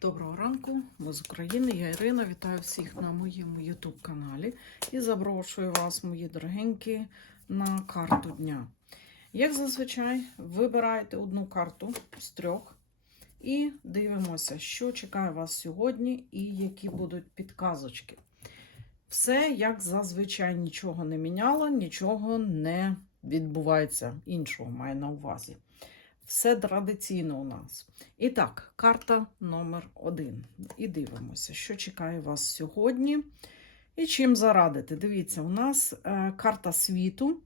Доброго ранку, ми з України. Я Ірина. Вітаю всіх на моєму YouTube каналі і запрошую вас, мої дорогенькі, на карту дня. Як зазвичай, вибирайте одну карту з трьох і дивимося, що чекає вас сьогодні і які будуть підказочки. Все, як зазвичай, нічого не міняло, нічого не відбувається іншого, маю на увазі. Все традиційно у нас. І так, карта номер один. І дивимося, що чекає вас сьогодні. І чим зарадити. Дивіться, у нас е, карта світу.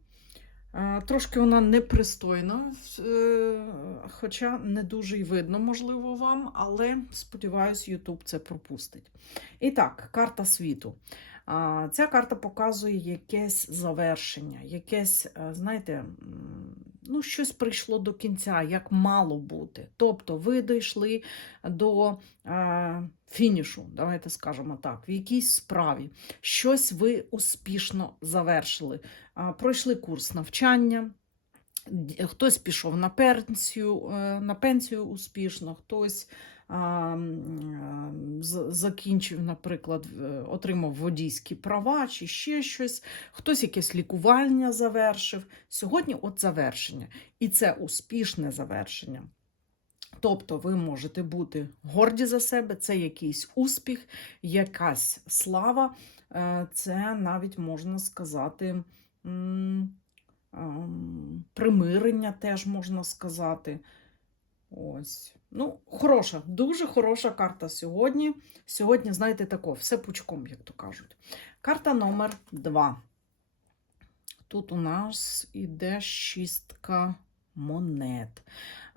Е, трошки вона непристойна, е, хоча не дуже й видно, можливо, вам, але сподіваюсь, YouTube це пропустить. І так, карта світу. Ця карта показує якесь завершення, якесь, знаєте, ну, щось прийшло до кінця, як мало бути. Тобто ви дійшли до е, фінішу, давайте скажемо так, в якійсь справі. Щось ви успішно завершили. Е, Пройшли курс навчання. Хтось пішов на пенсію, е, на пенсію успішно, хтось закінчив, наприклад, отримав водійські права чи ще щось, хтось якесь лікування завершив. Сьогодні от завершення. І це успішне завершення. Тобто ви можете бути горді за себе, це якийсь успіх, якась слава, е, це навіть можна сказати примирення теж можна сказати. Ось. Ну, хороша, дуже хороша карта сьогодні. Сьогодні, знаєте, тако, все пучком, як то кажуть. Карта номер 2. Тут у нас іде шістка монет.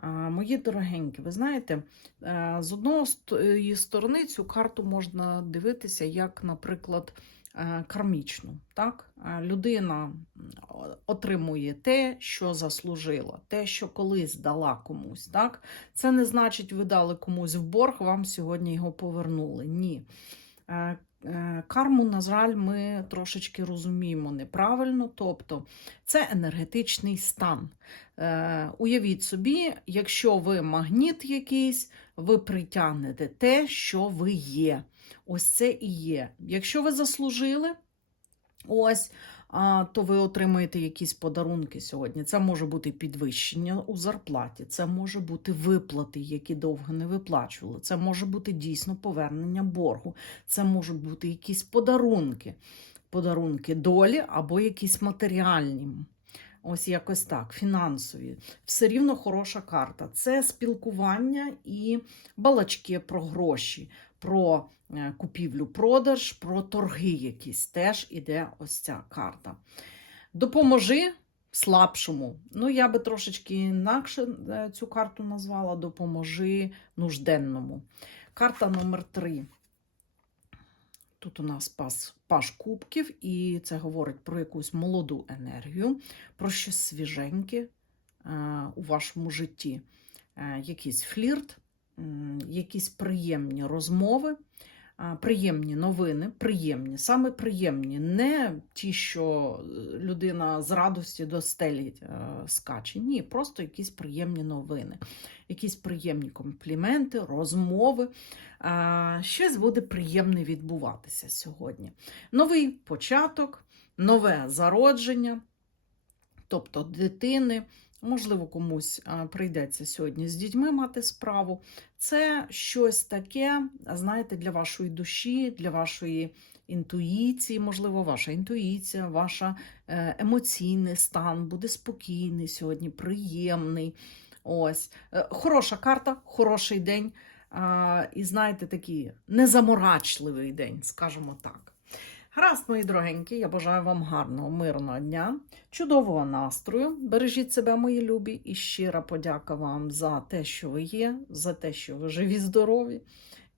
Мої дорогенькі, ви знаєте, е, з одної сторони цю карту можна дивитися як, наприклад, е, кармічну. Так? Е, Людина отримує те, що заслужила, те, що колись дала комусь. Так? Це не значить, ви дали комусь в борг, вам сьогодні його повернули. Ні. Е, е, Карму, на жаль, ми трошечки розуміємо неправильно, тобто це енергетичний стан. Е, Уявіть собі, якщо ви магніт якийсь, ви притягнете те, що ви є. Ось це і є. Якщо ви заслужили, ось, то ви отримаєте якісь подарунки сьогодні. Це може бути підвищення у зарплаті, це може бути виплати, які довго не виплачували. Це може бути дійсно повернення боргу, це можуть бути якісь подарунки, подарунки долі або якісь матеріальні. Ось якось так, фінансові. Все рівно хороша карта. Це спілкування і балачки про гроші, про е, купівлю-продаж, про торги якісь. Теж іде ось ця карта. Допоможи слабшому. Ну, я би трошечки інакше е, цю карту назвала Допоможи нужденному. Карта номер 3. Тут у нас пас, паш кубків, і це говорить про якусь молоду енергію, про щось свіженьке е, у вашому житті. Якийсь флірт, якісь приємні розмови, приємні новини, приємні, саме приємні, не ті, що е, людина з радості до стелі е, скаче. Ні, просто якісь приємні новини, якісь приємні компліменти, розмови. Щось буде приємне відбуватися сьогодні. Новий початок, нове зародження, тобто дитини. Можливо, комусь прийдеться сьогодні з дітьми мати справу. Це щось таке, знаєте, для вашої душі, для вашої інтуїції, можливо, ваша інтуїція, ваш емоційний стан буде спокійний сьогодні, приємний. Ось. Е, Хороша карта, хороший день. І знаєте, такий незаморачливий день, скажімо так. Гаразд, мої дорогенькі, я бажаю вам гарного, мирного дня, чудового настрою. Бережіть себе, мої любі, і щира подяка вам за те, що ви є, за те, що ви живі, здорові,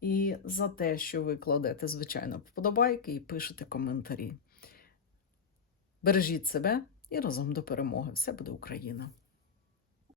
і за те, що ви кладете, звичайно, вподобайки і пишете коментарі. Бережіть себе і разом до перемоги. Все буде Україна!